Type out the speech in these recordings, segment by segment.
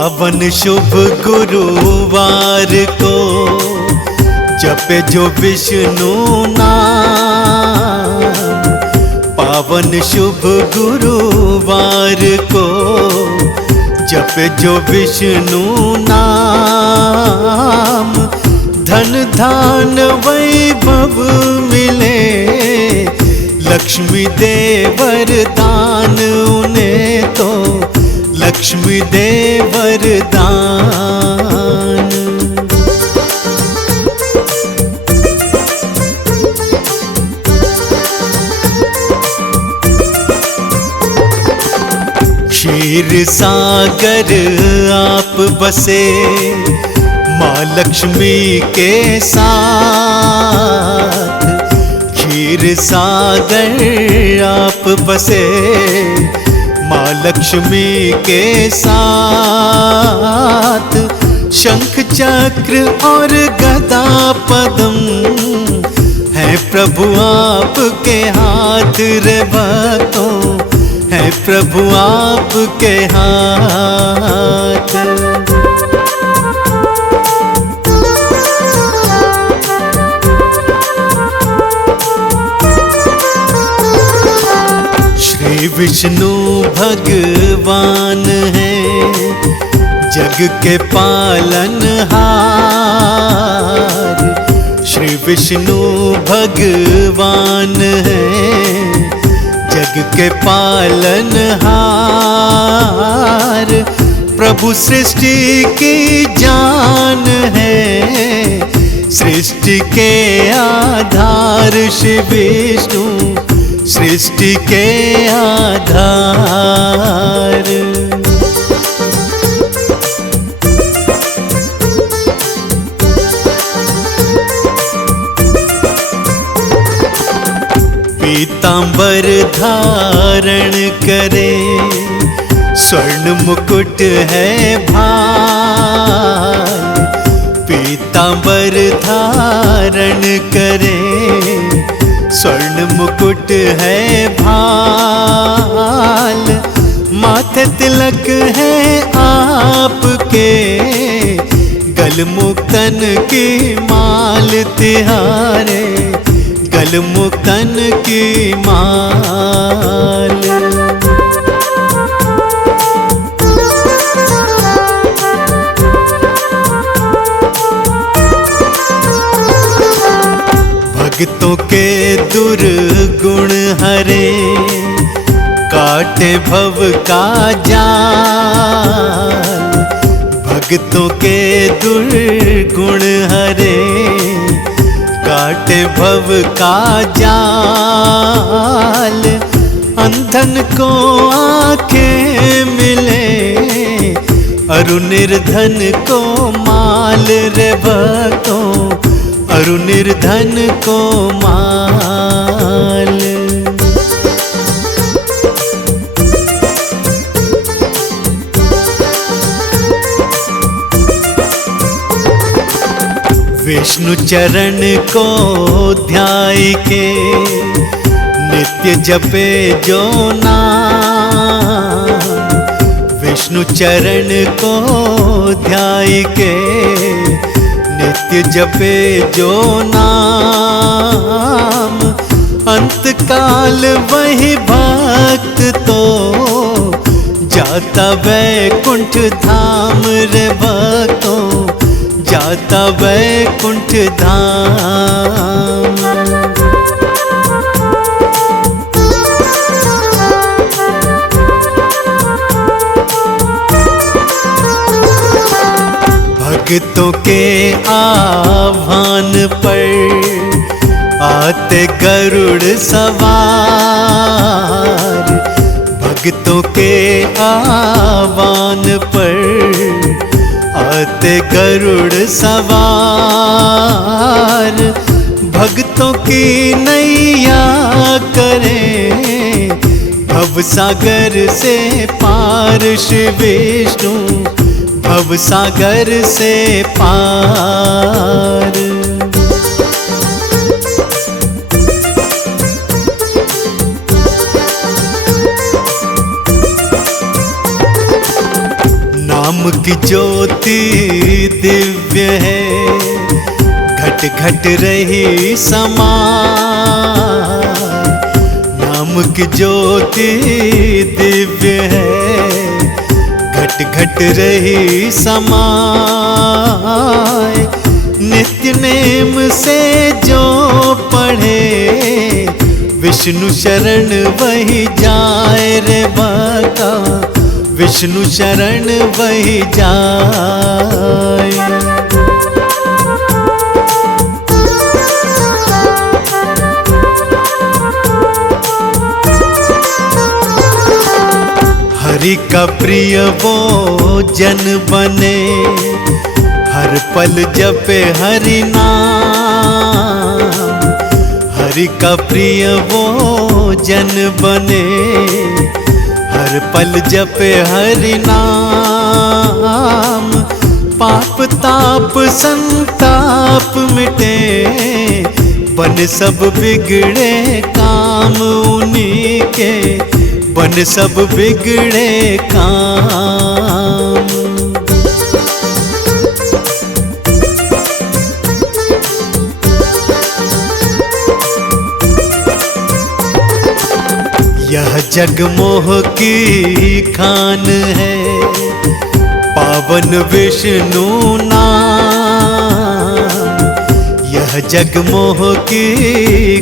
पावन शुभ गुरुवार को जपे जो विष्णु नाम। पावन शुभ गुरुवार को जपे जो विष्णु नाम। धन धान वैभव मिले, लक्ष्मी दे वरदान उन्हें तो लक्ष्मी दे वरदान। क्षीर सागर आप बसे माँ लक्ष्मी के साथ। क्षीर सागर आप बसे माँ लक्ष्मी के साथ। शंख चक्र और गदा पद्म है प्रभु आपके हाथ रे भक्तों, है प्रभु आपके हाथ। श्री विष्णु भगवान है जग के पालनहार। श्री विष्णु भगवान है जग के पालनहार। प्रभु सृष्टि की जान है, सृष्टि के आधार। श्री विष्णु सृष्टि के आधार। पीतांबर धारण करे, स्वर्ण मुकुट है भाल। पीतांबर धारण करे, स्वर्ण मुकुट है भाल। माथे तिलक है आपके, गल मुक्तन की माल तिहारे, गल मुक्तन की माल। भक्तों के दुर्गुण हरे, काटे भव का जाल। भक्तों के दुर्गुण हरे, काटे भव का जाल। अंधन को आंखें मिले, अरु निर्धन को माल रे भक्तों, अरु निर्धन को माल। विष्णु चरण को ध्याय के नित्य जपे जो नाम। विष्णु चरण को ध्याय के नित्य जपे जो नाम। अंत काल वही भक्त तो जाता वैकुंठ धाम रे भक्तों, जाता वैकुंठ धाम। भक्तों के आह्वान पर आते गरुड़ सवार। भक्तों के आह्वान पर आते गरुड़ सवार। भक्तों की नैया करें भव सागर से पार। श्री विष्णु भव सागर से पार। नाम की ज्योति दिव्य है, घट घट रही समाए। नाम की ज्योति दिव्य है, घट घट रही समाए। नित्य नेम से जो पढ़े, विष्णु शरण वही जाए रे भक्ता, विष्णु शरण वही जाए। हरि का प्रिय वो जन बने, हर पल जपे हरि नाम। हरि का प्रिय वो जन बने, हर पल जपे हरि नाम। पाप ताप संताप मिटे, बन सब बिगड़े काम उन्हीं के, बन सब बिगड़े काम। यह जग मोह की खान है, पावन विष्णु नाम। यह जग मोह की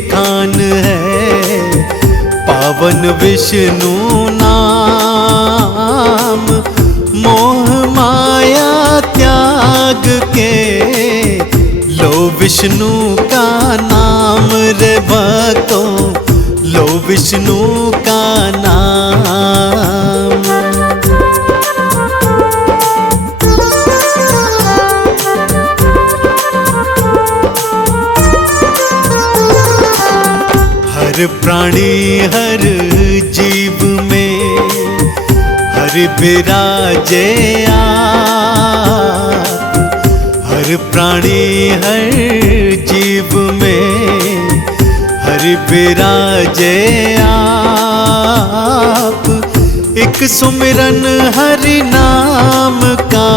खान है, पावन विष्णु नाम। मोह माया त्याग के, लो विष्णु का नाम रे भक्तों, लो विष्णु का नाम। हर प्राणी हर जीव में, हरि विराजे आप। हर प्राणी हर जीव में, हरि विराजे आप। एक सुमिरन हरि नाम का,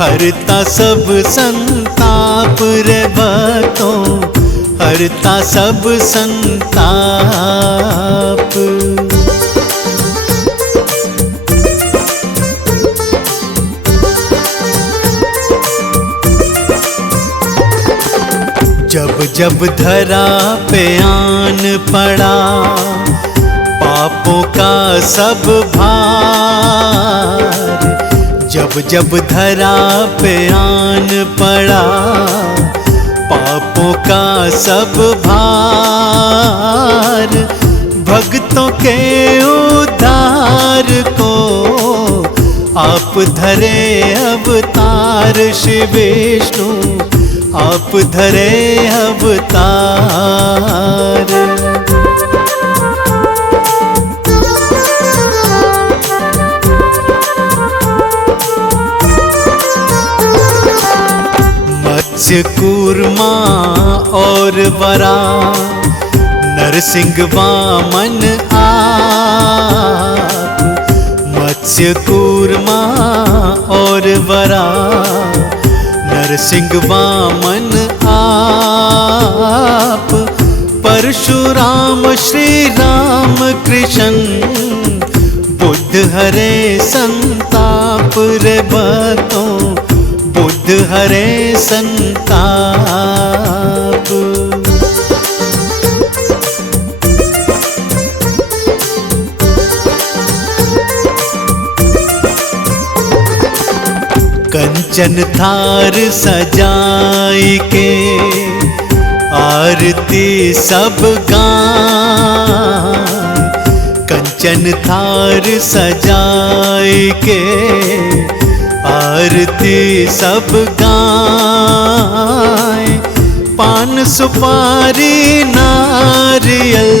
हरता सब संताप रे भक्तों, हरता सब संताप। जब जब धरा पे आन पड़ा, पापों का सब भार। जब जब धरा पे आन पड़ा, पापों का सब भार। भक्तों के उद्धार को आप धरे अवतार, श्री विष्णु आप धरे अवतार। मत्स्य कूर्मा और वरा, नरसिंह वामन आप। मत्स्य कूर्मा और वरा, नरसिंह वामन आप। परशुराम श्री राम कृष्ण, बुद्ध हरे संताप रे भक्तों, बुद्ध हरे संताप। कंचन थार सजाई के, आरती सब गाएं। कंचन थार सजाई के, आरती सब गाएं। पान सुपारी नारियल,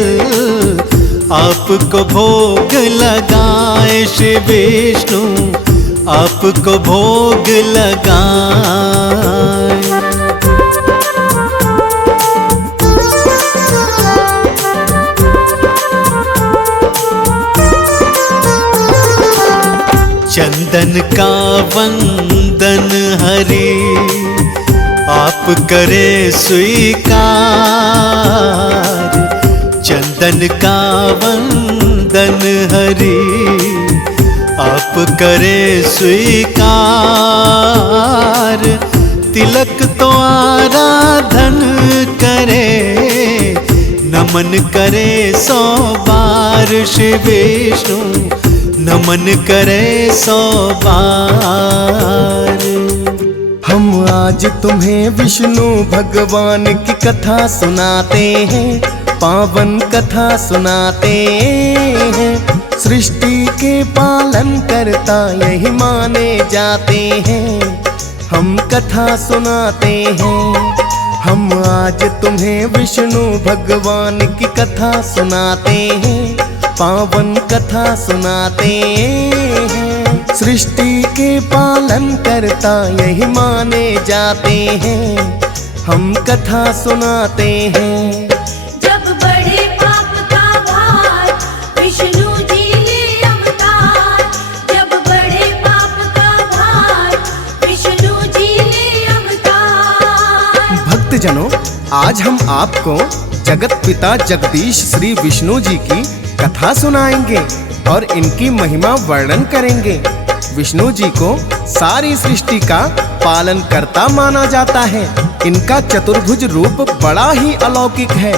आपको भोग लगाए श्री विष्णु, आपको भोग लगाए। चंदन का वंदन हरि आप करे स्वीकार। चंदन का वंदन हरि आप करे स्वीकार। तिलक तो आराधन करे नमन करे 100 बार। श्री विष्णु नमन करे 100 बार। हम आज तुम्हें विष्णु भगवान की कथा सुनाते हैं, पावन कथा सुनाते हैं। सृष्टि के पालन करता यही माने जाते हैं, हम कथा सुनाते हैं। हम आज तुम्हें विष्णु भगवान की कथा सुनाते हैं, पावन कथा सुनाते हैं। सृष्टि के पालन करता यही माने जाते हैं, हम कथा सुनाते हैं। जब बड़े पाप का भार विष्णु जी ले अवतार। जब बड़े पाप का भार विष्णु जी ले अवतार। भक्तजनों, आज हम आपको जगत पिता जगदीश श्री विष्णु जी की कथा सुनाएंगे और इनकी महिमा वर्णन करेंगे। विष्णु जी को सारी सृष्टि का पालन करता माना जाता है। इनका चतुर्भुज रूप बड़ा ही अलौकिक है।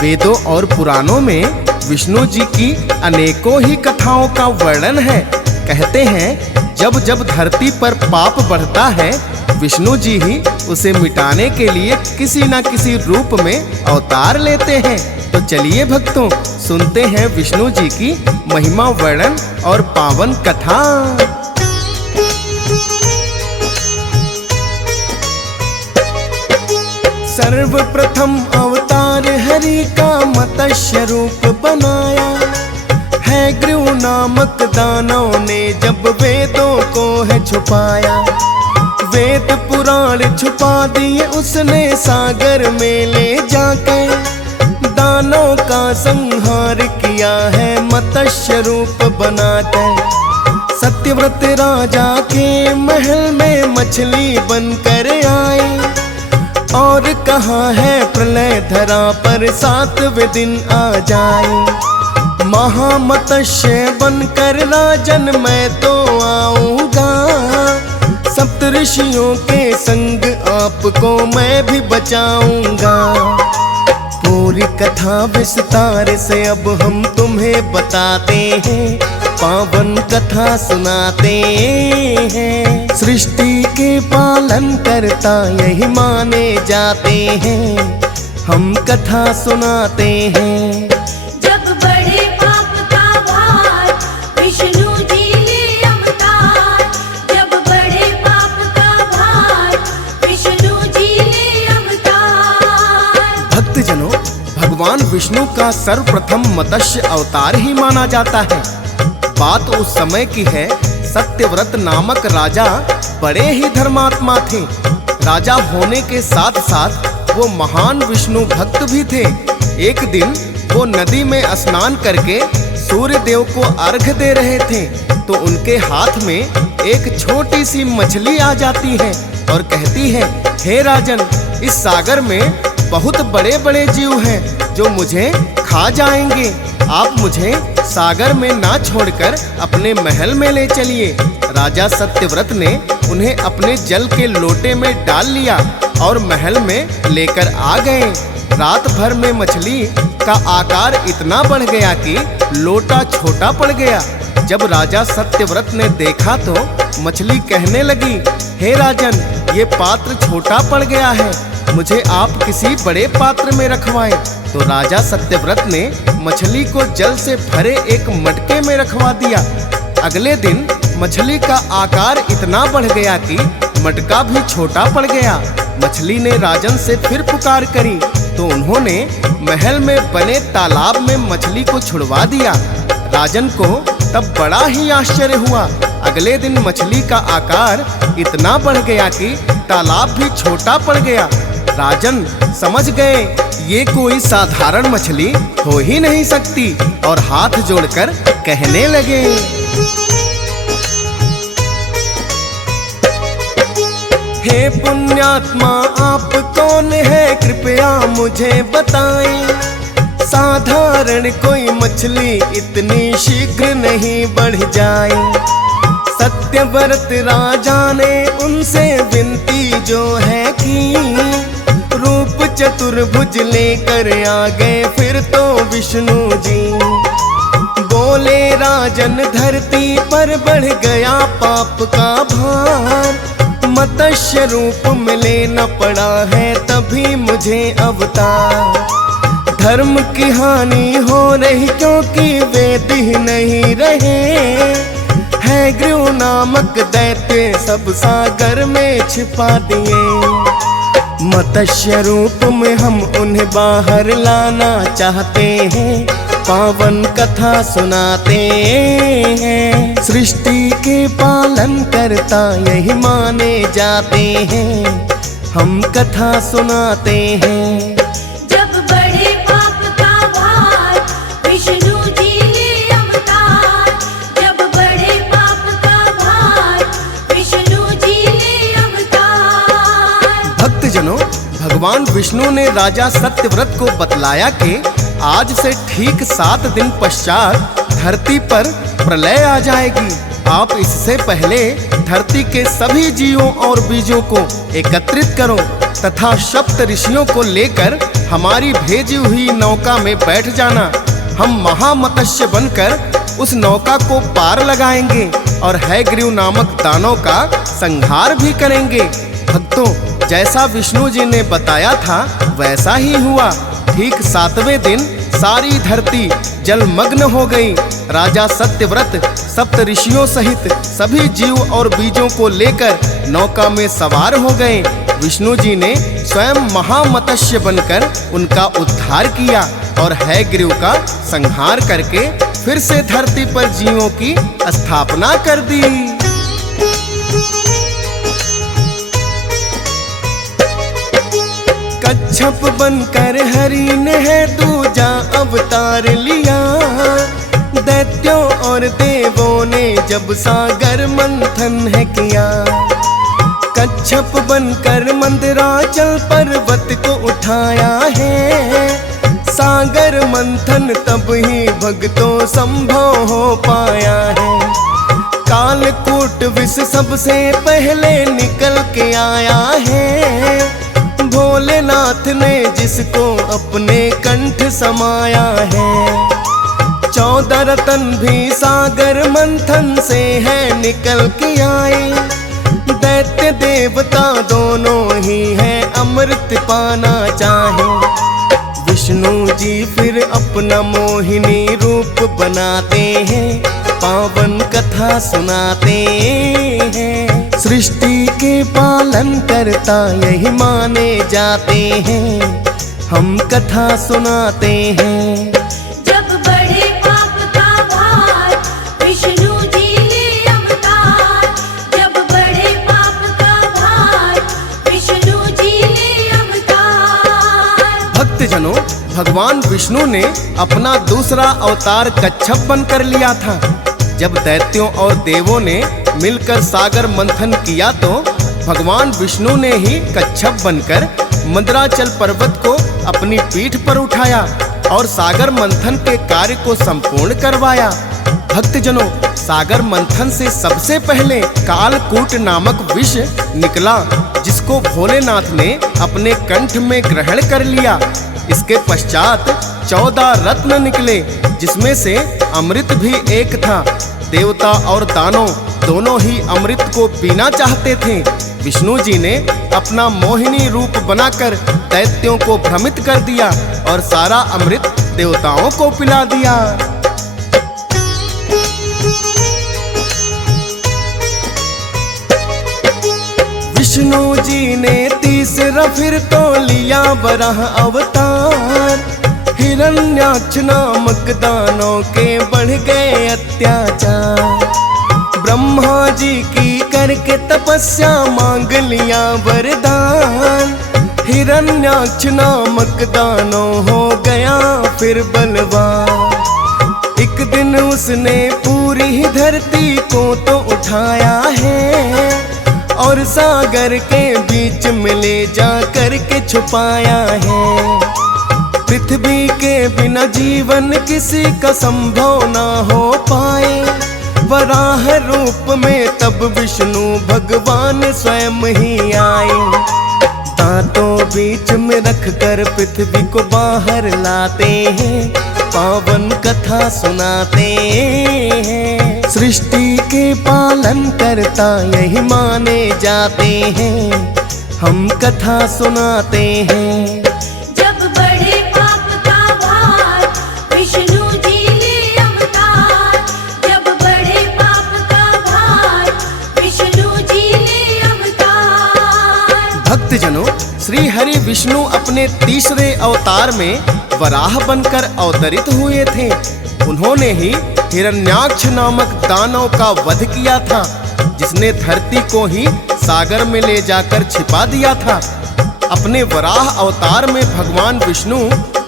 वेदों और पुराणों में विष्णु जी की अनेकों ही कथाओं का वर्णन है। कहते हैं जब जब धरती पर पाप बढ़ता है, विष्णु जी ही उसे मिटाने के लिए किसी न किसी रूप में अवतार लेते हैं। तो चलिए भक्तों, सुनते हैं विष्णु जी की महिमा वर्णन और पावन कथा। सर्वप्रथम अवतार हरि का मत्स्य रूप बनाया है। ग्रीव नामक दानव ने जब वेदों को है छुपाया। वेद पुराण छुपा दिए उसने सागर में ले जाके। दानों का संहार किया है मत्स्य रूप बनाकर। सत्यव्रत राजा के महल में मछली बनकर आई और कहा है प्रलय धरा पर 7वें दिन आ जाए। महामत्स्य बनकर राजन मैं तो आऊंगा। सप्तऋषियों के संग आपको मैं भी बचाऊंगा। पूरी कथा विस्तार से अब हम तुम्हें बताते हैं, पावन कथा सुनाते हैं। सृष्टि के पालन करता यही माने जाते हैं, हम कथा सुनाते हैं। जब बड़े पाप का भार विष्णु जी ले अवतार। जब बड़े पाप का भार विष्णु जी ले अवतार। भक्तजनों, भगवान विष्णु का सर्वप्रथम मत्स्य अवतार ही माना जाता है। बात उस समय की है, सत्यव्रत नामक राजा बड़े ही धर्मात्मा थे। राजा होने के साथ साथ वो महान विष्णु भक्त भी थे। एक दिन वो नदी में स्नान करके सूर्य देव को अर्घ्य दे रहे थे, तो उनके हाथ में एक छोटी सी मछली आ जाती है और कहती है, हे राजन, इस सागर में बहुत बड़े बड़े जीव हैं जो मुझे खा जाएंगे। आप मुझे सागर में ना छोड़कर अपने महल में ले चलिए। राजा सत्यव्रत ने उन्हें अपने जल के लोटे में डाल लिया और महल में लेकर आ गए। रात भर में मछली का आकार इतना बढ़ गया कि लोटा छोटा पड़ गया। जब राजा सत्यव्रत ने देखा तो मछली कहने लगी, हे राजन, ये पात्र छोटा पड़ गया है, मुझे आप किसी बड़े पात्र में रखवाएं। तो राजा सत्यव्रत ने मछली को जल से भरे एक मटके में रखवा दिया। अगले दिन मछली का आकार इतना बढ़ गया कि मटका भी छोटा पड़ गया। मछली ने राजन से फिर पुकार करी तो उन्होंने महल में बने तालाब में मछली को छुड़वा दिया। राजन को तब बड़ा ही आश्चर्य हुआ। अगले दिन मछली का आकार इतना बढ़ गया कि तालाब भी छोटा पड़ गया। राजन समझ गए ये कोई साधारण मछली हो ही नहीं सकती और हाथ जोड़कर कहने लगे, हे पुण्यात्मा आप कौन है, कृपया मुझे बताएं। साधारण कोई मछली इतनी शीघ्र नहीं बढ़ जाए। सत्यव्रत राजा ने उनसे विनती जो है की, रूप चतुर्भुज लेकर आ गए फिर तो विष्णु जी। बोले राजन धरती पर बढ़ गया पाप का भार, मत्स्य रूप में लेना पड़ा है तभी मुझे अवतार। धर्म की हानि हो रही क्योंकि वेद ही नहीं रहे, हैग्रीव नामक दैत्य सब सागर में छिपा दिए। मत्स्य रूप में हम उन्हें बाहर लाना चाहते हैं, पावन कथा सुनाते हैं। सृष्टि के पालन करता यही माने जाते हैं, हम कथा सुनाते हैं। जब बड़े पाप का भार विष्णु जी ले अवतार, जब बड़े पाप का भार विष्णु जी ले अवतार। भक्तजनों, भगवान विष्णु ने राजा सत्यव्रत को बतलाया कि आज से ठीक 7 दिन पश्चात धरती पर प्रलय आ जाएगी। आप इससे पहले धरती के सभी जीवों और बीजों को एकत्रित करो तथा सप्त ऋषियों को लेकर हमारी भेजी हुई नौका में बैठ जाना। हम महामत्स्य बनकर उस नौका को पार लगाएंगे और हैग्रीव नामक दानव का संहार भी करेंगे। भक्तों, जैसा विष्णु जी ने बताया था वैसा ही हुआ। ठीक 7वें दिन सारी धरती जलमग्न हो गई। राजा सत्यव्रत सप्त ऋषियों सहित सभी जीव और बीजों को लेकर नौका में सवार हो गए। विष्णु जी ने स्वयं महामत्स्य बनकर उनका उद्धार किया और हैग्रीव का संहार करके फिर से धरती पर जीवों की स्थापना कर दी। कच्छप बनकर हरि ने है दूजा अवतार लिया। दैत्यों और देवों ने जब सागर मंथन है किया। कच्छप बनकर मंदराचल पर्वत को उठाया है। सागर मंथन तब ही भक्तों संभव हो पाया है। कालकूट विष सबसे पहले निकल के आया है। भोलेनाथ ने जिसको अपने कंठ समाया है। 14 रतन भी सागर मंथन से है निकल के आए। दैत्य देवता दोनों ही है अमृत पाना चाहे। विष्णु जी फिर अपना मोहिनी रूप बनाते हैं, पावन कथा सुनाते हैं। सृष्टि के पालन करता यही माने जाते हैं, हम कथा सुनाते हैं। जब बड़े पाप का भार विष्णु जी ले अवतार, जब बड़े पाप का भार विष्णु जी ले अवतार। भक्तजनों, भगवान विष्णु ने अपना दूसरा अवतार कच्छप बनकर लिया था। जब दैत्यों और देवों ने मिलकर सागर मंथन किया तो भगवान विष्णु ने ही कच्छप बनकर मंदराचल पर्वत को अपनी पीठ पर उठाया और सागर मंथन के कार्य को संपूर्ण करवाया। भक्तजनों, सागर मंथन से सबसे पहले कालकूट नामक विष निकला, जिसको भोलेनाथ ने अपने कंठ में ग्रहण कर लिया। इसके पश्चात 14 रत्न निकले, जिसमें से अमृत भी एक था। देवता और दानव दोनों ही अमृत को पीना चाहते थे। विष्णु जी ने अपना मोहिनी रूप बनाकर दैत्यों को भ्रमित कर दिया और सारा अमृत देवताओं को पिला दिया। विष्णु जी ने तीसरा फिर तो लिया वराह अवतार। हिरण्याक्ष नामक दानव के बढ़ गए अत्याचार। ब्रह्मा जी की करके तपस्या मांग लिया वरदान। हिरण्याक्ष नामक दानव हो गया फिर बलवान। एक दिन उसने पूरी धरती को तो उठाया है। और सागर के बीच में ले जा कर के छुपाया है। पृथ्वी के बिना जीवन किसी का संभव ना हो पाए। वराह रूप में तब विष्णु भगवान स्वयं ही आए। दांतों बीच में रख कर पृथ्वी को बाहर लाते हैं, पावन कथा सुनाते हैं। सृष्टि के पालन करता यही माने जाते हैं, हम कथा सुनाते हैं। जब बड़े पाप का भार विष्णु जी ले अवतार, जब बड़े पाप का भार विष्णु जी ले अवतार। भक्तजनों, श्री हरि विष्णु अपने तीसरे अवतार में वराह बनकर अवतरित हुए थे। उन्होंने ही हिरण्याक्ष नामक दानव का वध किया था, जिसने धरती को ही सागर में ले जाकर छिपा दिया था। अपने वराह अवतार में भगवान विष्णु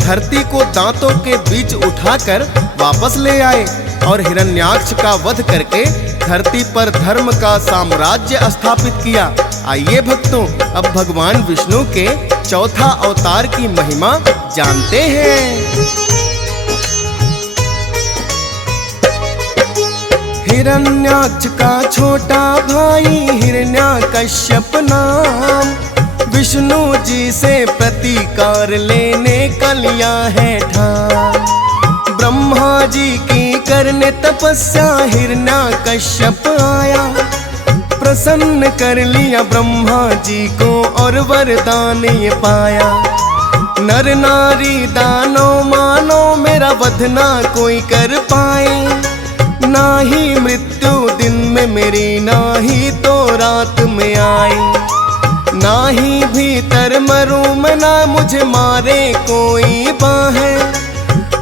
धरती को दांतों के बीच उठाकर वापस ले आए और हिरण्याक्ष का वध करके धरती पर धर्म का साम्राज्य स्थापित किया। आइए भक्तों, अब भगवान विष्णु के चौथा अवतार की महिमा जानते हैं। हिरण्याक्ष का छोटा भाई हिरण्याकश्यप नाम, विष्णु जी से प्रतिकार लेने का लिया है ठान। ब्रह्मा जी की करने तपस्या हिरण्याकश्यप आया, प्रसन्न कर लिया ब्रह्मा जी को और वरदान ये पाया। नर नारी दानव मानो मेरा वध ना कोई कर पाए, ना ही मृत्यु दिन में मेरी, ना ही तो रात में आए। ना ही भीतर मरूं मैं, ना मुझे मारे कोई बाहें,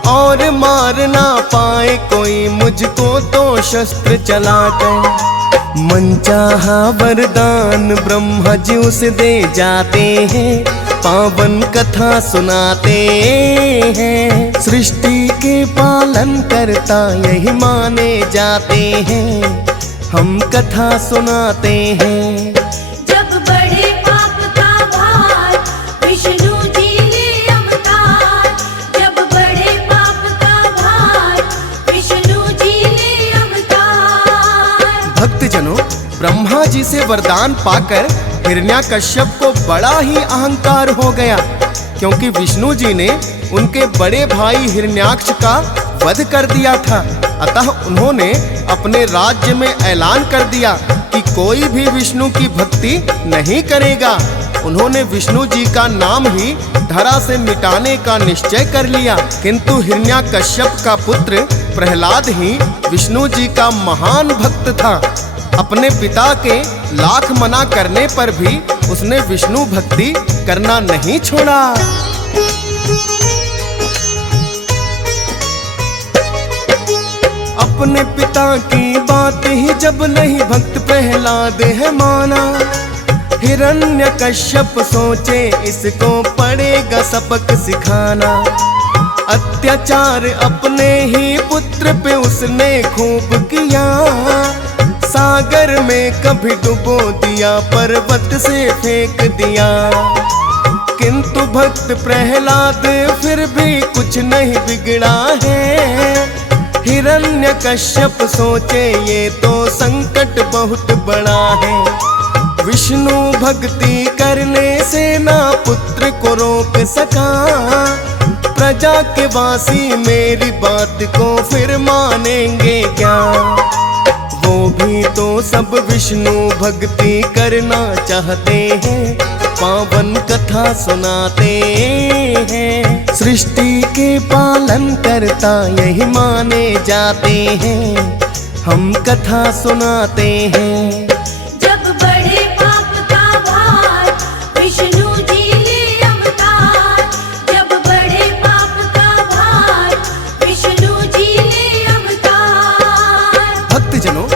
और मार ना पाए कोई मुझको तो शस्त्र चलाकर। मनचाहा वरदान ब्रह्मा जी उसे दे जाते हैं, पावन कथा सुनाते हैं। सृष्टि के पालन करता यही माने जाते हैं, हम कथा सुनाते हैं। जब बड़े पाप का भार विष्णु जी ले अवतार, जब बड़े पाप का भार विष्णु जी ले अवतार। भक्तजनों, ब्रह्मा जी से वरदान पाकर हिरण्याकश्यप को बड़ा ही अहंकार हो गया, क्योंकि विष्णु जी ने उनके बड़े भाई हिरण्याक्ष का वध कर दिया था। अतः उन्होंने अपने राज्य में ऐलान कर दिया कि कोई भी विष्णु की भक्ति नहीं करेगा। उन्होंने विष्णु जी का नाम ही धरा से मिटाने का निश्चय कर लिया। किंतु हिरण्याकश्यप का पुत्र प्रहलाद ही विष्णु जी का महान भक्त था। अपने पिता के लाख मना करने पर भी उसने विष्णु भक्ति करना नहीं छोड़ा। अपने पिता की बात ही जब नहीं भक्त प्रहलाद है माना, हिरण्यकश्यप सोचे इसको पड़ेगा सबक सिखाना। अत्याचार अपने ही पुत्र पे उसने खूब किया, सागर में कभी डुबो दिया, पर्वत से फेंक दिया। किंतु भक्त प्रहलाद फिर भी कुछ नहीं बिगड़ा है। हिरण्यकश्यप सोचे ये तो संकट बहुत बड़ा है। विष्णु भक्ति करने से ना पुत्र को रोक सका, प्रजा के वासी मेरी बात को फिर मानेंगे क्या। वो भी तो सब विष्णु भक्ति करना चाहते हैं, पावन कथा सुनाते हैं। सृष्टि के पालन करता यही माने जाते हैं, हम कथा सुनाते हैं। जब बड़े पाप का भार विष्णु जी ले अवतार, जब बड़े पाप का भार विष्णु जी ले अवतार। भक्तजनों,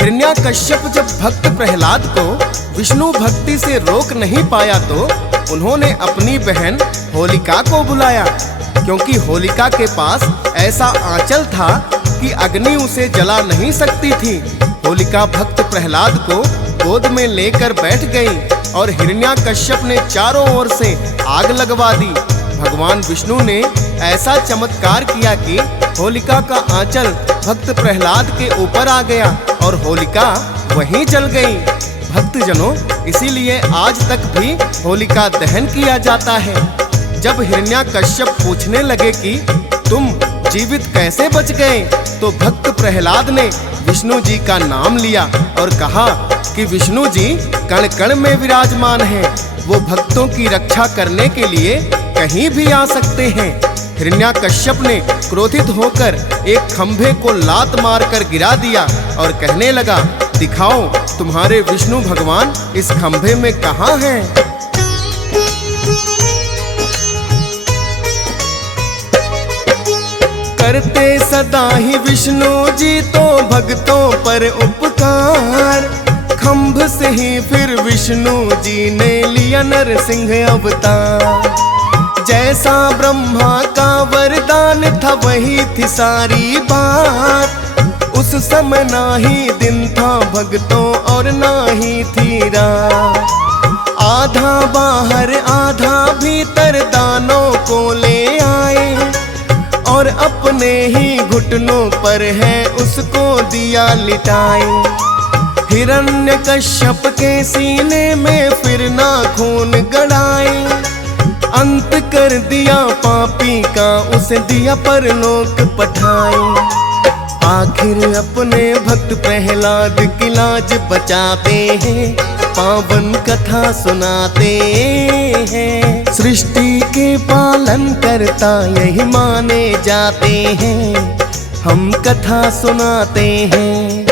हिरण्याकश्यप जब भक्त प्रहलाद को विष्णु भक्ति से रोक नहीं पाया तो उन्होंने अपनी बहन होलिका को बुलाया, क्योंकि होलिका के पास ऐसा आंचल था कि अग्नि उसे जला नहीं सकती थी। होलिका भक्त प्रहलाद को गोद में लेकर बैठ गई और हिरण्याकश्यप ने चारों ओर से आग लगवा दी। भगवान विष्णु ने ऐसा चमत्कार किया कि होलिका का आंचल भक्त प्रहलाद के ऊपर आ गया और होलिका वहीं जल गई। भक्तजनों, इसीलिए आज तक भी होलिका दहन किया जाता है। जब हिरण्याकश्यप पूछने लगे कि तुम जीवित कैसे बच गए, तो भक्त प्रहलाद ने विष्णु जी का नाम लिया और कहा कि विष्णु जी कण कण में विराजमान हैं। वो भक्तों की रक्षा करने के लिए कहीं भी आ सकते हैं। हिरण्याकश्यप ने क्रोधित होकर एक खंभे को लात मारकर गिरा दिया और कहने लगा, दिखाओ तुम्हारे विष्णु भगवान इस खंभे में कहाँ हैं? करते सदा ही विष्णु जी तो भक्तों पर उपकार। खंभ से ही फिर विष्णु जी ने लिया नरसिंह अवतार। जैसा ब्रह्मा का वरदान था वही थी सारी बात। उस समय ना ही दिन था भक्तों और ना ही थी रात। आधा बाहर आधा भीतर दानों को ले आए और अपने ही घुटनों पर है उसको दिया लिटाए। हिरण्यकश्यप के सीने में फिर ना खून गड़ाए। अंत कर दिया पापी का, उसे दिया परलोक पठाए। आखिर अपने भक्त प्रहलाद की लाज बचाते हैं, पावन कथा सुनाते हैं। सृष्टि के पालन करता यही माने जाते हैं, हम कथा सुनाते हैं।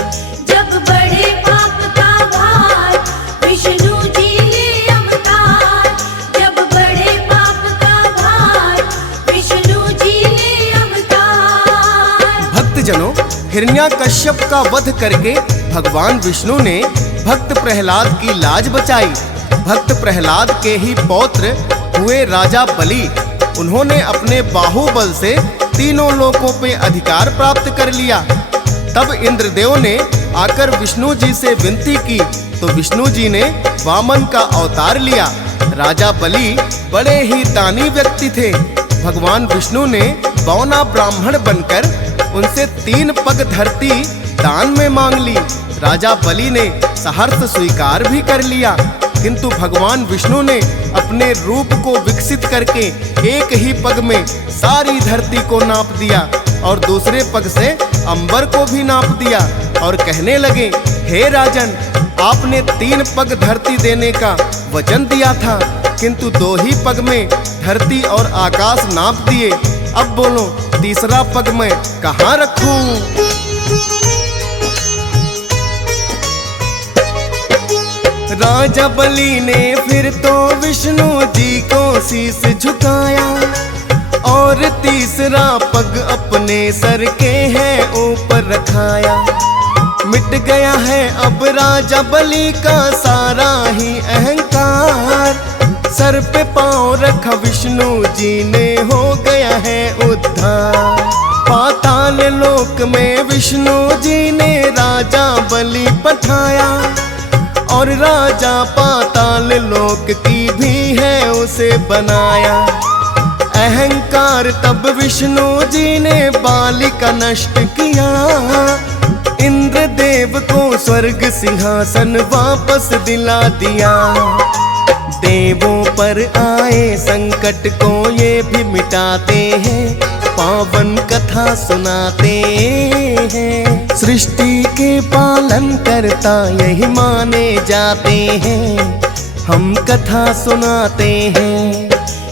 जब बड़े पाप का भार विष्णु जी ले अवतार। जब बड़े पाप का भार विष्णु जी ले अवतार। भक्तजनों, हिरण्याकश्यप का वध करके भगवान विष्णु ने भक्त प्रहलाद की लाज बचाई। भक्त प्रहलाद के ही पौत्र हुए राजा बलि। उन्होंने अपने बाहुबल से तीनों लोकों पे अधिकार प्राप्त कर लिया। तब इंद्रदेव ने आकर विष्णु जी से विनती की तो विष्णु जी ने वामन का अवतार लिया। राजा बलि बड़े ही दानी व्यक्ति थे। भगवान विष्णु ने बौना ब्राह्मण बनकर उनसे 3 पग धरती दान में मांग ली। राजा बलि ने सहर्ष स्वीकार भी कर लिया, किंतु भगवान विष्णु ने अपने रूप को विकसित करके एक ही पग में सारी धरती को नाप दिया और दूसरे पग से अंबर को भी नाप दिया और कहने लगे, हे राजन, आपने 3 पग धरती देने का वचन दिया था, किंतु 2 ही पग में धरती और आकाश नाप दिए। अब बोलो, तीसरा पग मैं कहाँ रखूं? राजा बलि ने फिर तो विष्णु जी को शीश झुकाया और तीसरा पग अपने सर के है ऊपर रखाया। मिट गया है अब राजा बलि का सारा ही अहंकार। सर पे पांव रखा विष्णु जी ने, हो गया है उद्धार। पाताल लोक में विष्णु जी ने राजा बलि पठाया और राजा पाताल लोक की भी है उसे बनाया। अहंकार तब विष्णु जी ने बाली का नष्ट किया। इंद्रदेव को स्वर्ग सिंहासन वापस दिला दिया। देवों पर आए संकट को ये भी मिटाते हैं, पावन कथा सुनाते हैं। सृष्टि के पालन करता यही माने जाते हैं, हम कथा सुनाते हैं।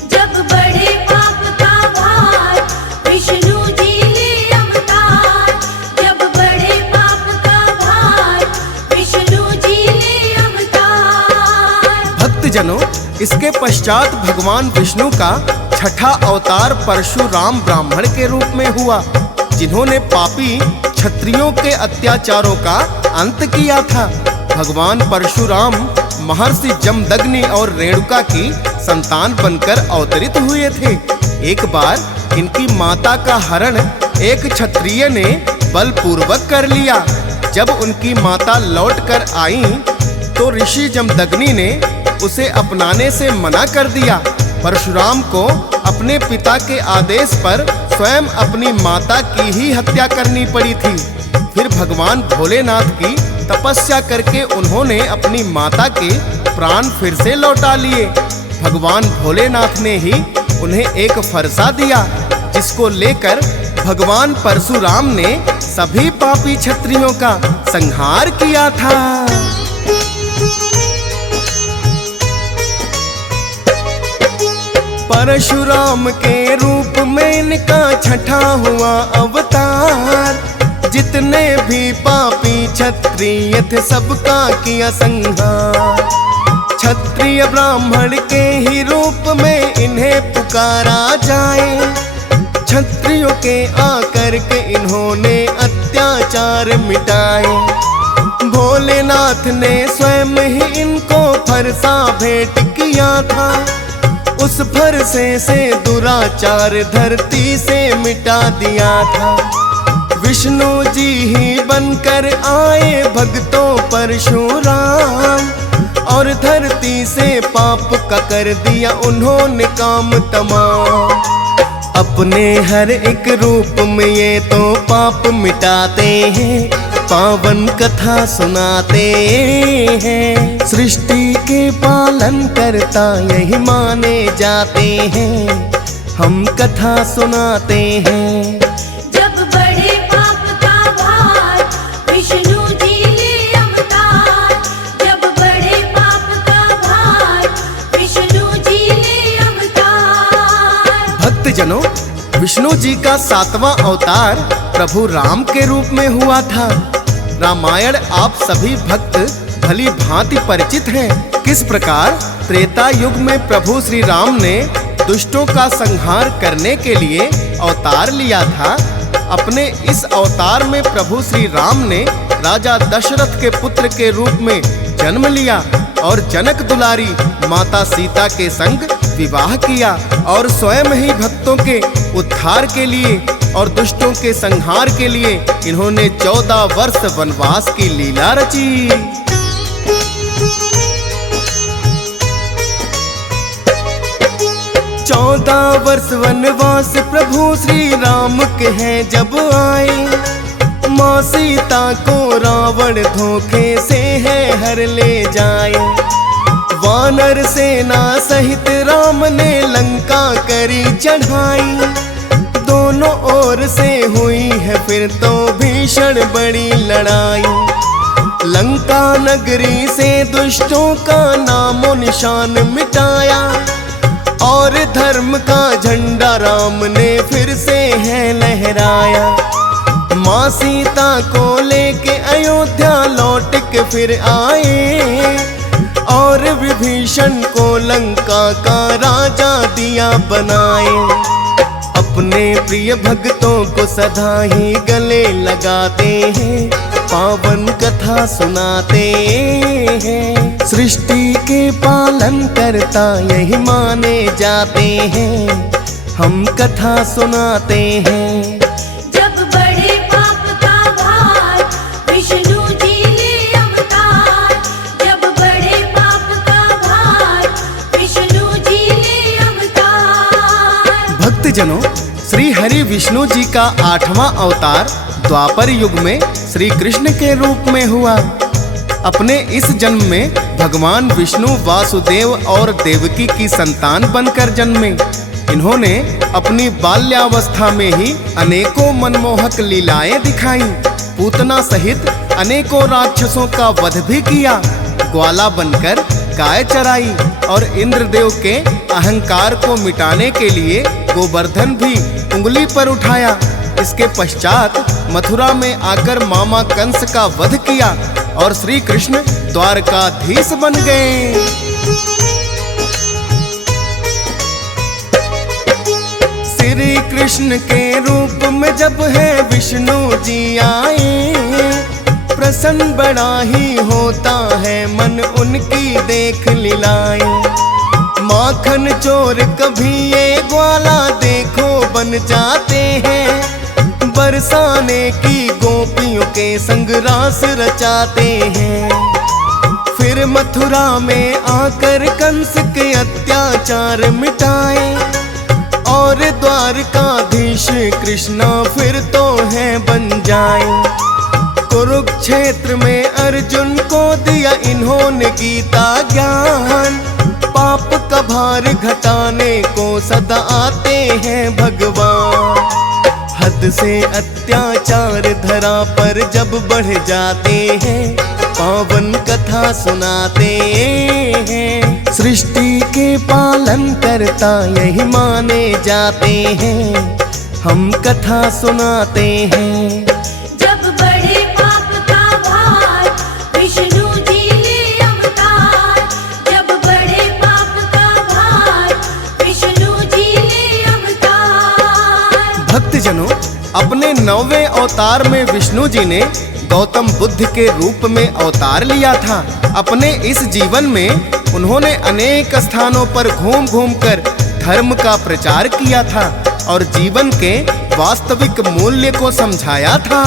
जब बड़े पाप का भार विष्णु जी ले अवतार। जब बड़े पाप का भार विष्णु जी ले अवतार। भक्तजनों, इसके पश्चात भगवान विष्णु का छठा अवतार परशुराम ब्राह्मण के रूप में हुआ, जिन्होंने पापी क्षत्रियों के अत्याचारों का अंत किया था। भगवान परशुराम महर्षि जमदग्नि और रेणुका की संतान बनकर अवतरित हुए थे। एक बार इनकी माता का हरण एक क्षत्रिय ने बलपूर्वक कर लिया। जब उनकी माता लौट कर आई तो ऋषि जमदग्नि ने उसे अपनाने से मना कर दिया। परशुराम को अपने पिता के आदेश पर स्वयं अपनी माता की ही हत्या करनी पड़ी थी। फिर भगवान भोलेनाथ की तपस्या करके उन्होंने अपनी माता के प्राण फिर से लौटा लिए। भगवान भोलेनाथ ने ही उन्हें एक फरसा दिया, जिसको लेकर भगवान परशुराम ने सभी पापी क्षत्रियों का संहार किया था। परशुराम के रूप में इनका छठा हुआ अवतार। जितने भी पापी क्षत्रिय थे सबका किया संहार। क्षत्रिय ब्राह्मण के ही रूप में इन्हें पुकारा जाए। क्षत्रियों के आकर के इन्होंने अत्याचार मिटाए। भोलेनाथ ने स्वयं ही इनको फरसा भेंट किया था। उस फरसे से दुराचार धरती से मिटा दिया था। विष्णु जी ही बनकर आए भक्तों परशुराम, और धरती से पाप का कर दिया उन्होंने काम तमाम। अपने हर एक रूप में ये तो पाप मिटाते हैं, पावन कथा सुनाते हैं। सृष्टि के पालन करता यही माने जाते हैं, हम कथा सुनाते हैं। जब बड़े पाप का भार विष्णु जी ले अवतार। जब बड़े पाप का भार विष्णु जी ले अवतार। भक्तजनों, विष्णु जी का 7वां अवतार प्रभु राम के रूप में हुआ था। रामायण आप सभी भक्त भली भांति परिचित हैं। किस प्रकार त्रेता युग में प्रभु श्री राम ने दुष्टों का संहार करने के लिए अवतार लिया था। अपने इस अवतार में प्रभु श्री राम ने राजा दशरथ के पुत्र के रूप में जन्म लिया और जनक दुलारी माता सीता के संग विवाह किया, और स्वयं ही भक्तों के उद्धार के लिए और दुष्टों के संहार के लिए इन्होंने 14 वर्ष वनवास की लीला रची। 14 वर्ष वनवास प्रभु श्री राम के हैं जब आए। माँ सीता को रावण धोखे से है हर ले जाए। वानर सेना सहित राम ने लंका करी चढ़ाई। दोनों ओर से हुई है फिर तो भीषण बड़ी लड़ाई। लंका नगरी से दुष्टों का नामो निशान मिटाया, और धर्म का झंडा राम ने फिर से है लहराया। माँ सीता को लेके अयोध्या लौट के फिर आए, और विभीषण को लंका का राजा दिया बनाए। अपने प्रिय भक्तों को सदा ही गले लगाते हैं, पावन कथा सुनाते हैं। सृष्टि के पालन करता यही माने जाते हैं, हम कथा सुनाते हैं। जब बड़े पाप का भार विष्णु जी ले अवतार। जब बड़े पाप का भार विष्णु जी ले अवतार। भक्तजनों, श्री हरि विष्णु जी का 8वां अवतार द्वापर युग में श्री कृष्ण के रूप में हुआ। अपने इस जन्म में भगवान विष्णु वासुदेव और देवकी की संतान बनकर जन्मे। इन्होंने अपनी बाल्यावस्था में ही अनेकों मनमोहक लीलाएं दिखाई। पूतना सहित अनेकों राक्षसों का वध भी किया। ग्वाला बनकर गाय चराई और इंद्रदेव के अहंकार को मिटाने के लिए गोवर्धन भी उंगली पर उठाया। इसके पश्चात मथुरा में आकर मामा कंस का वध किया और श्री कृष्ण द्वारकाधीश बन गए। श्री कृष्ण के रूप में जब है विष्णु जी आए, प्रसन्न बड़ा ही होता है मन उनकी देख लीलाएं। माखन चोर कभी ये ग्वाला देखो बन जाते हैं, बरसाने की गोपियों के संग रास रचाते हैं। फिर मथुरा में आकर कंस के अत्याचार मिटाए, और द्वारकाधीश कृष्णा फिर तो है बन जाए। कुरुक्षेत्र में अर्जुन को दिया इन्होंने गीता ज्ञान, पाप का भार घटाने को सदा आते हैं भगवान। हद से अत्याचार धरा पर जब बढ़ जाते हैं, पावन कथा सुनाते हैं। सृष्टि के पालन करता यही माने जाते हैं, हम कथा सुनाते हैं। जब बड़े पाप का भार विष्णु जी ले अवतार, जब बड़े पाप का भार विष्णु जी ले अवतार। भक्तजनों, अपने 9वें अवतार में विष्णु जी ने गौतम बुद्ध के रूप में अवतार लिया था। अपने इस जीवन में उन्होंने अनेक स्थानों पर घूम घूम कर धर्म का प्रचार किया था और जीवन के वास्तविक मूल्य को समझाया था।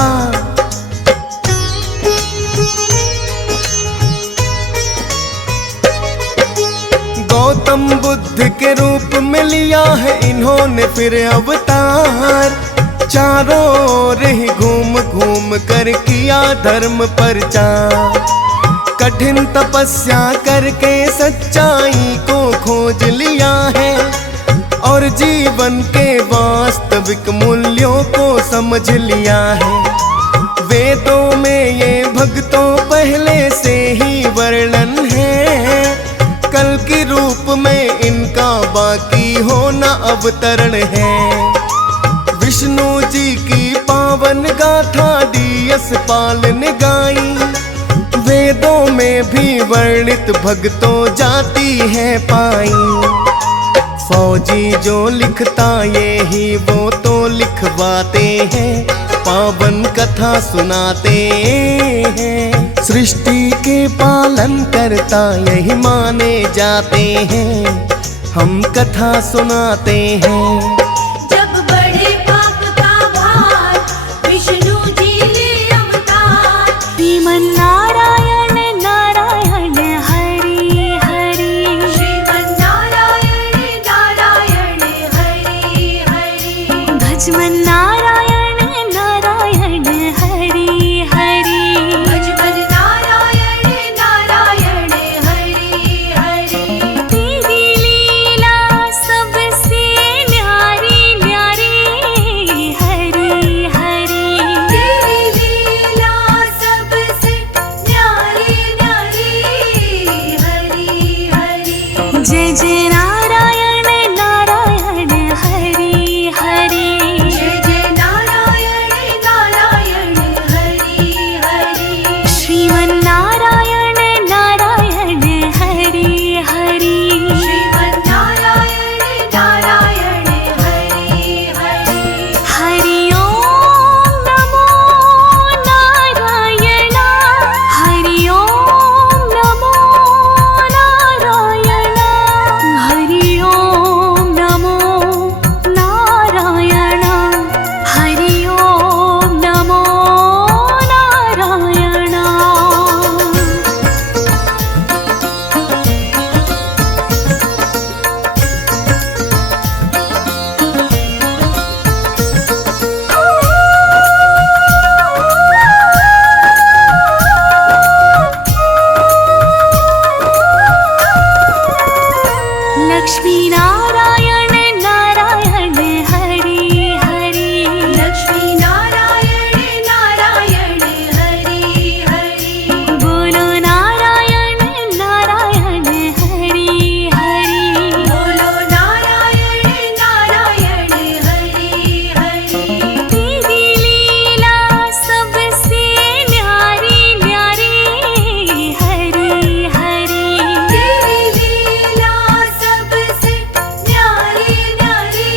गौतम बुद्ध के रूप में लिया है इन्होंने फिर अवतार, चारों ओर ही घूम घूम कर किया धर्म प्रचार। कठिन तपस्या करके सच्चाई को खोज लिया है, और जीवन के वास्तविक मूल्यों को समझ लिया है। वेदों में ये भक्तों पहले से ही वर्णन है, कल के रूप में इनका बाकी होना अवतरण है। विष्णु जी की पावन गाथा डीएस पाल ने गाई, वेदों में भी वर्णित भक्तों जाती है पाई। फौजी जो लिखता ये ही वो तो लिखवाते हैं, पावन कथा सुनाते हैं। सृष्टि के पालन करता यही माने जाते हैं, हम कथा सुनाते हैं। जब बड़े पाप का भार विष्णु जी ले अवतार, श्रीमन्नारायण नारायण हरि हरि, श्रीमन्नारायण नारायण हरि हरि, भजमन नारायण नारायण हरि हरि, भजमन नारायण नारायण हरि हरि। तेरी लीला सबसे न्यारी न्यारी हरि हरि, तेरी लीला सबसे न्यारी न्यारी हरि हरि। जय जय नारायण नारायण हरि हरि, जय जय नारायण नारायण हरि हरि, श्रीमन्नारायण नारायण हरि हरि, श्रीमन्नारायण नारायण हरि हरि। हरि ओम नमो नारायण, हरि ओम नमो नारायण, हरि ओम नमो नारायण, हरि ओम नमो नारायण। लक्ष्मी नारायण नारायण हरि हरि, लक्ष्मी नारायण नारायण हरि हरि, बोलो नारायण नारायण हरि हरि, बोलो नारायण नारायण हरि हरि। तेरी लीला सबसे न्यारी न्यारी हरि हरि, तेरी लीला सबसे न्यारी न्यारी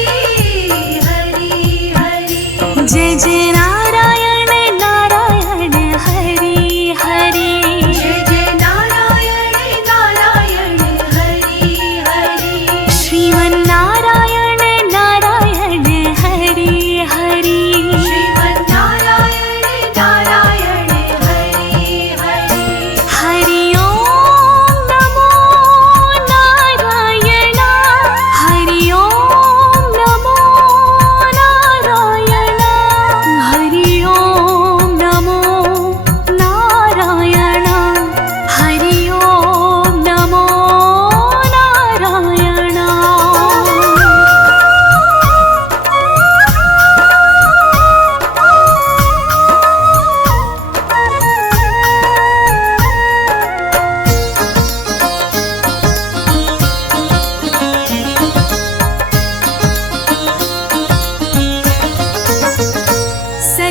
हरि हरि। जय जय नारायण नारायण हरि हरि, जय जय नारायण नारायण हरि हरि, श्रीमन्नारायण नारायण हरि हरि, श्रीमन्नारायण नारायण हरि हरि। हरि ओम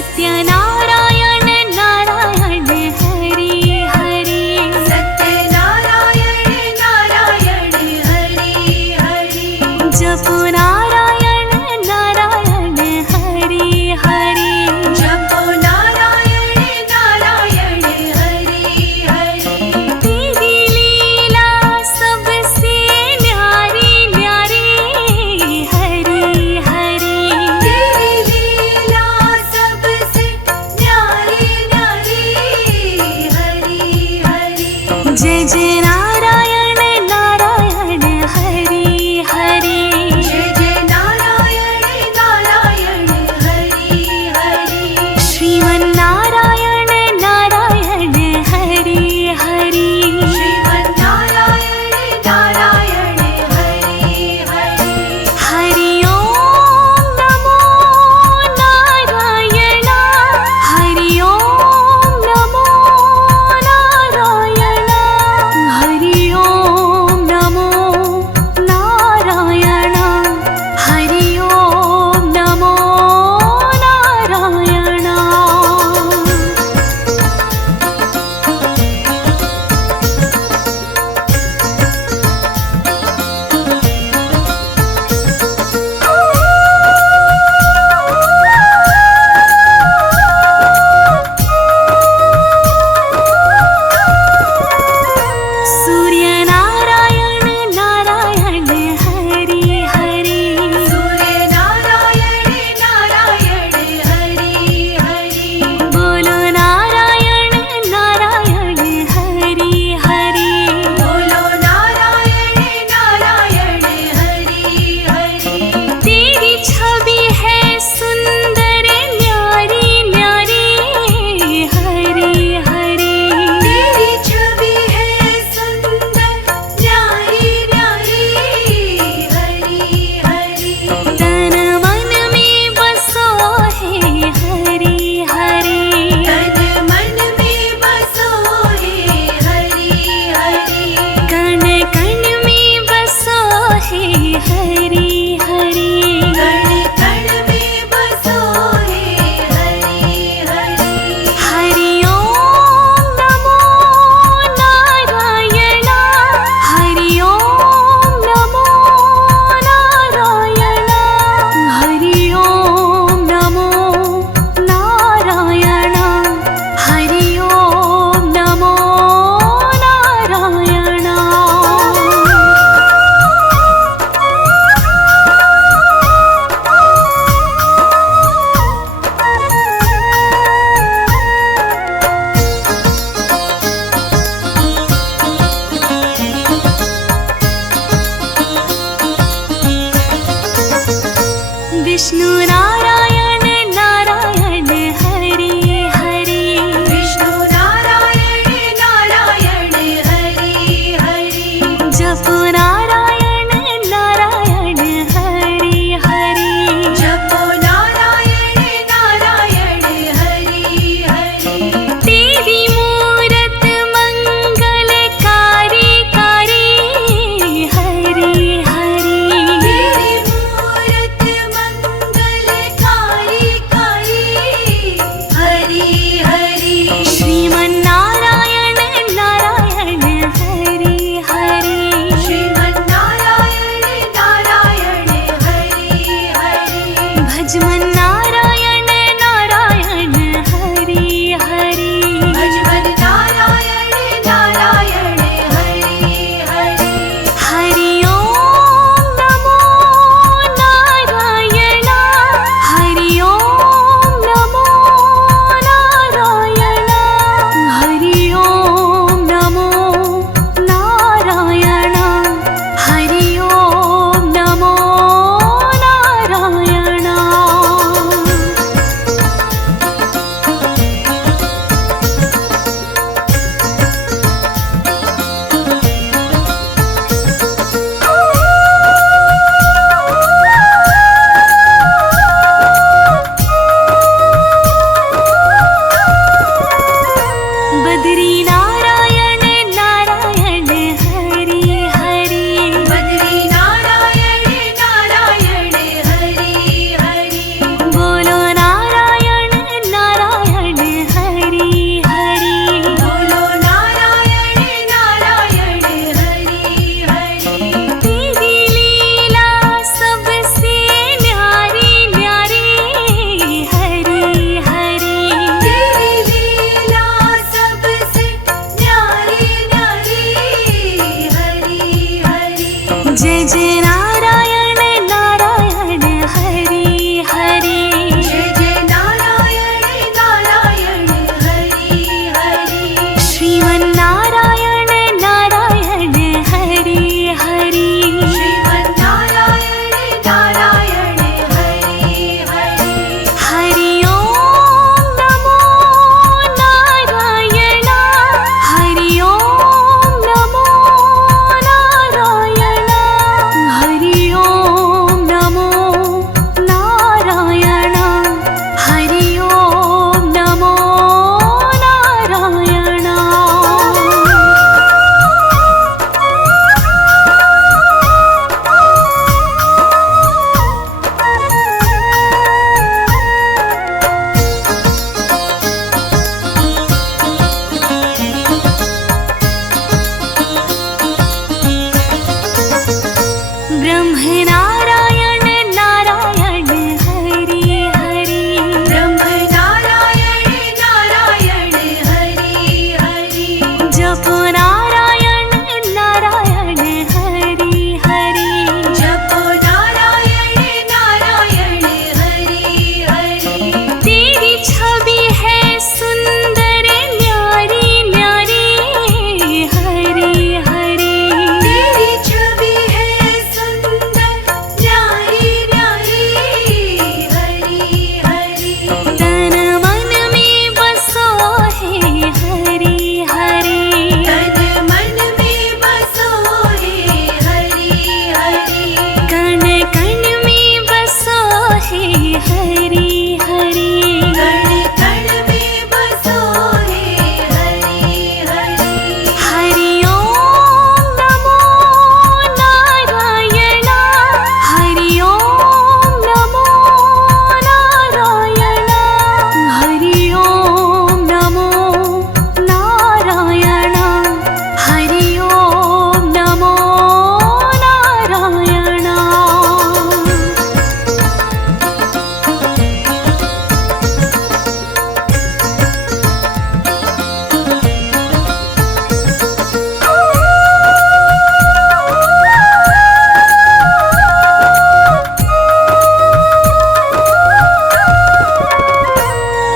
सत्यनारायण नारायण हरि हरि सत्यनारायण नारायण हरि हरि जपो नारायण नारायण हरि हरि जपो नारायण नारायण हरि हरि तेरी लीला सबसे न्यारी न्यारी हरि हरि तेरी लीला सबसे न्यारी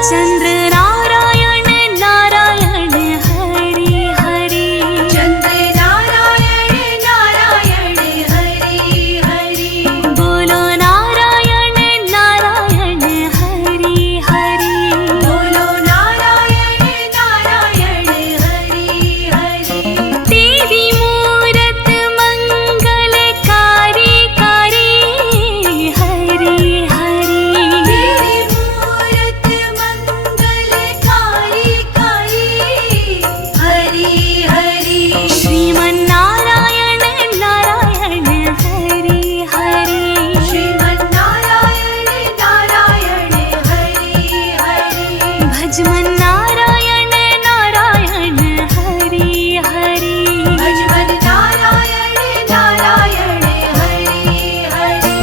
चंद्र नारायण नारायण हरि हरि चंद्र नारायण नारायण हरि हरि बोलो नारायण नारायण हरि हरि बोलो नारायण नारायण हरि हरि तेरी मूरत मंगलकारी कारी हरि हरि तेरी मूरत मंगलकारी कारी हरि हरि श्रीमन्नारायण नारायण हरि हरि श्रीमन्नारायण नारायण हरि हरि भजमन नारायण नारायण हरि हरि भजमन नारायण नारायण हरि हरि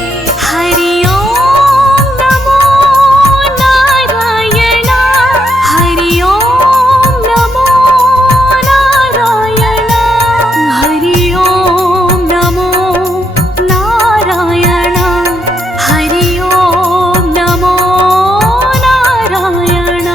हरि ओम नमो नारायण हरि ओम नमो नारायण हरि ओम नमो नारायण हरि ओम नमो नारायण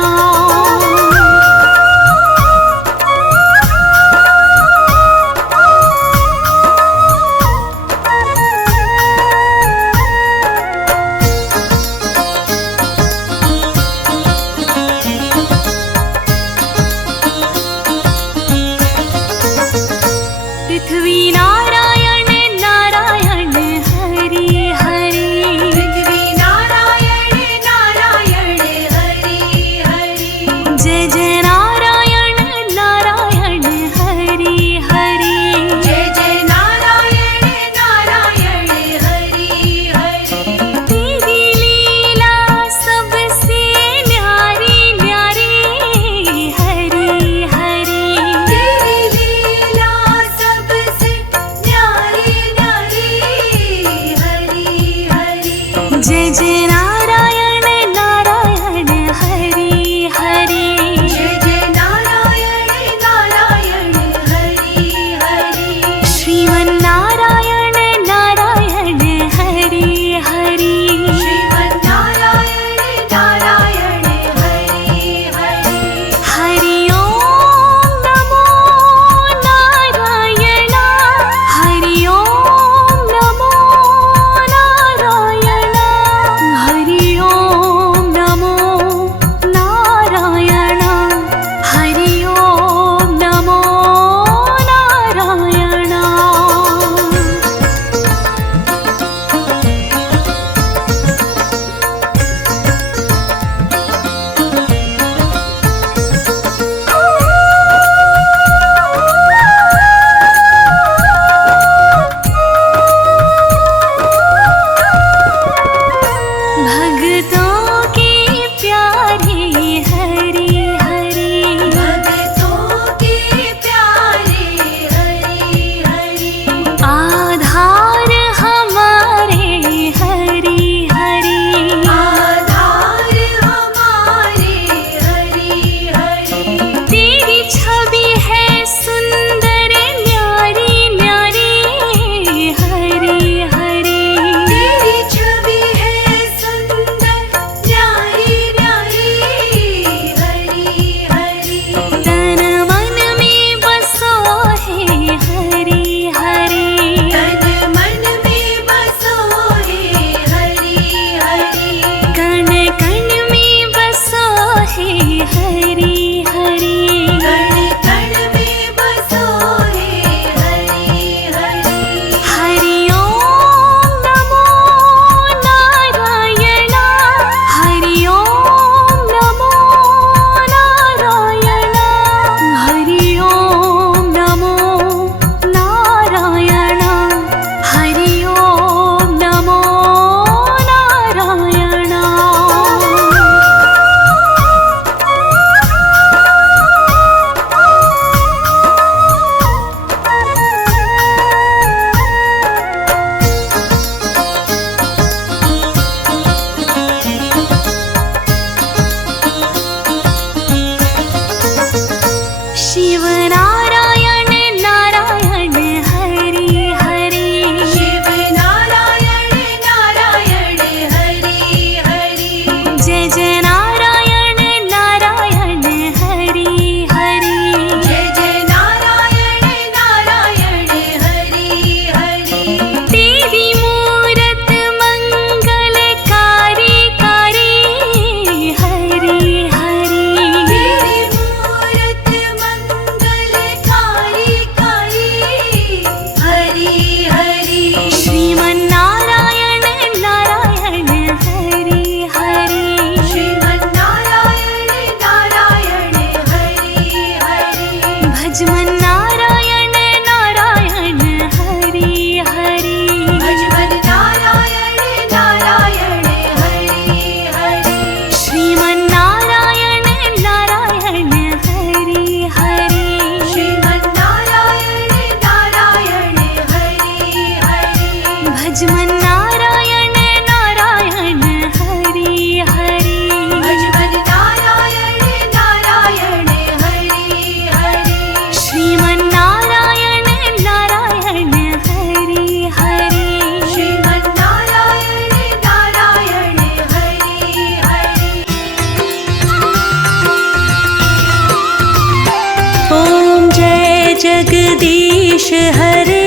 जगदीश हरे,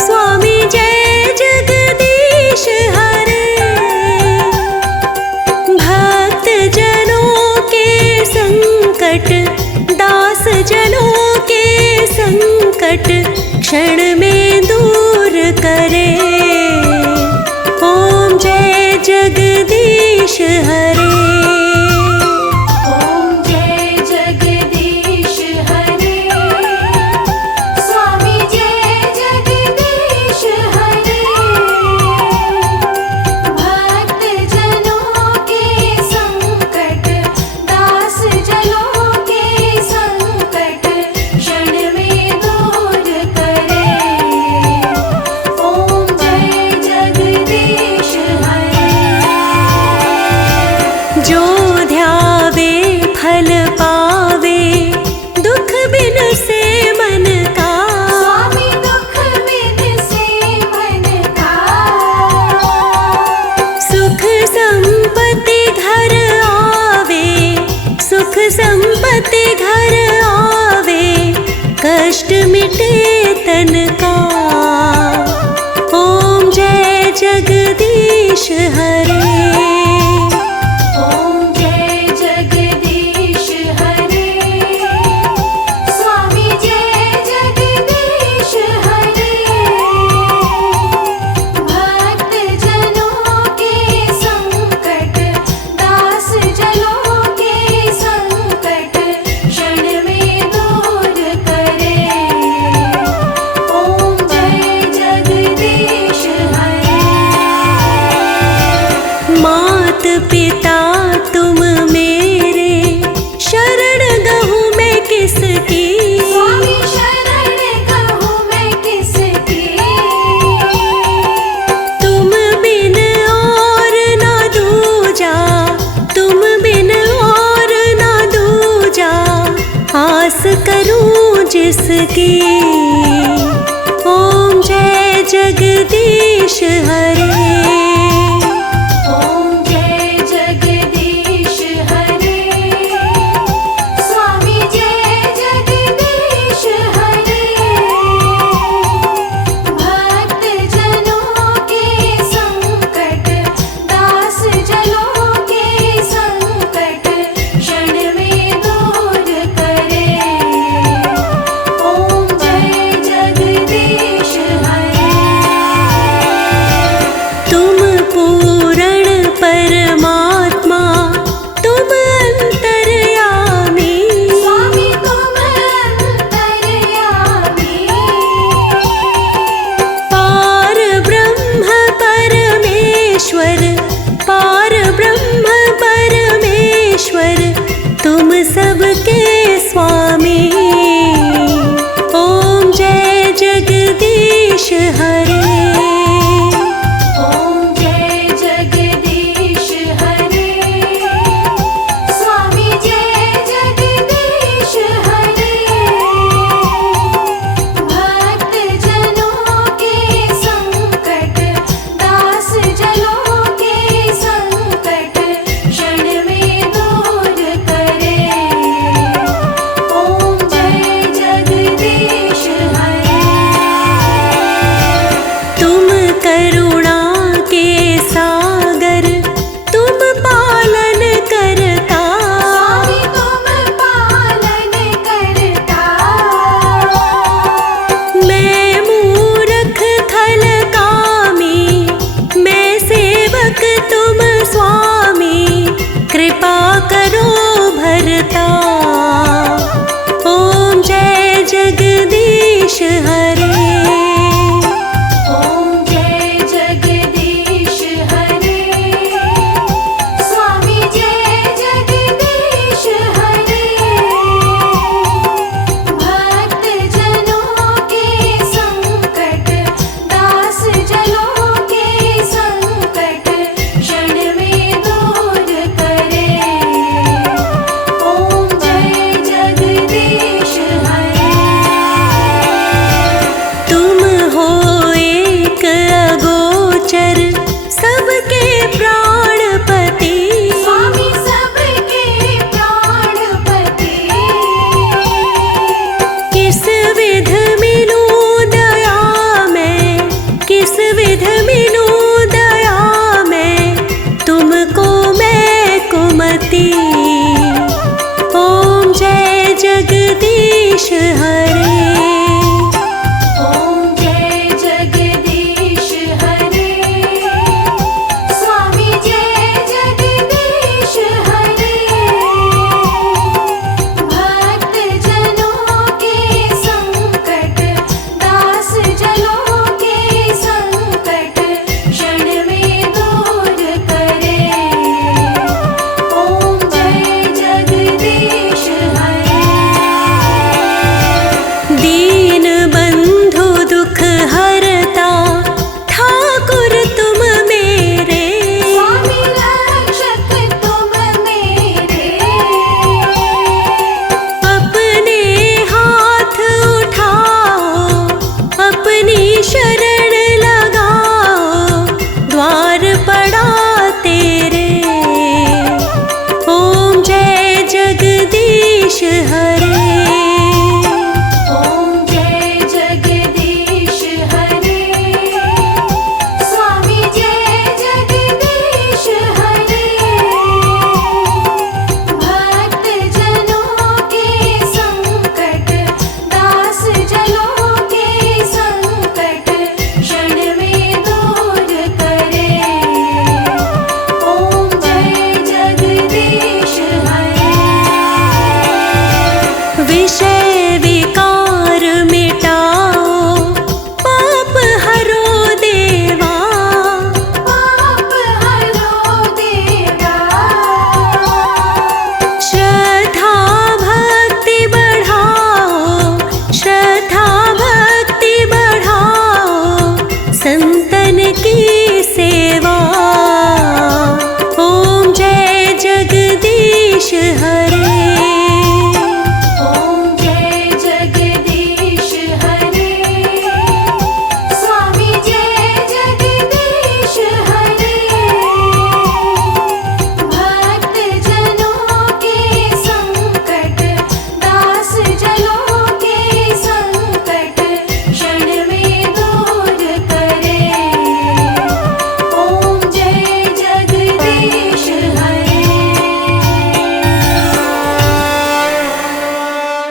स्वामी जय जगदीश हरे। भक्त जनों के संकट, दास जनों के संकट क्षण में दूर करे। ओम जय जगदीश हरे। जो ध्यावे फल पावे, दुख बिन से मन का। स्वामी दुख बिन से मन का। सुख संपत्ति घर आवे, सुख संपत्ति घर आवे, कष्ट मिटे तन का। ओम जय जगदीश हरे। मात पिता तुम मेरे, शरण गहूँ मैं किसकी। स्वामी शरण कहूँ मैं किसकी। तुम बिन और ना दूजा, तुम बिन और ना दूजा, आस करूँ जिसकी। ओम जय जगदीश हरे। पार ब्रह्म परमेश्वर, तुम सबके स्वामी। ओम जय जगदीश हरे। ओम जय जगदीश हरे। स्वामी जय जगदीश हरे। भक्त जनों के संकट, दास जनों के संकट क्षण में दूर करे। पति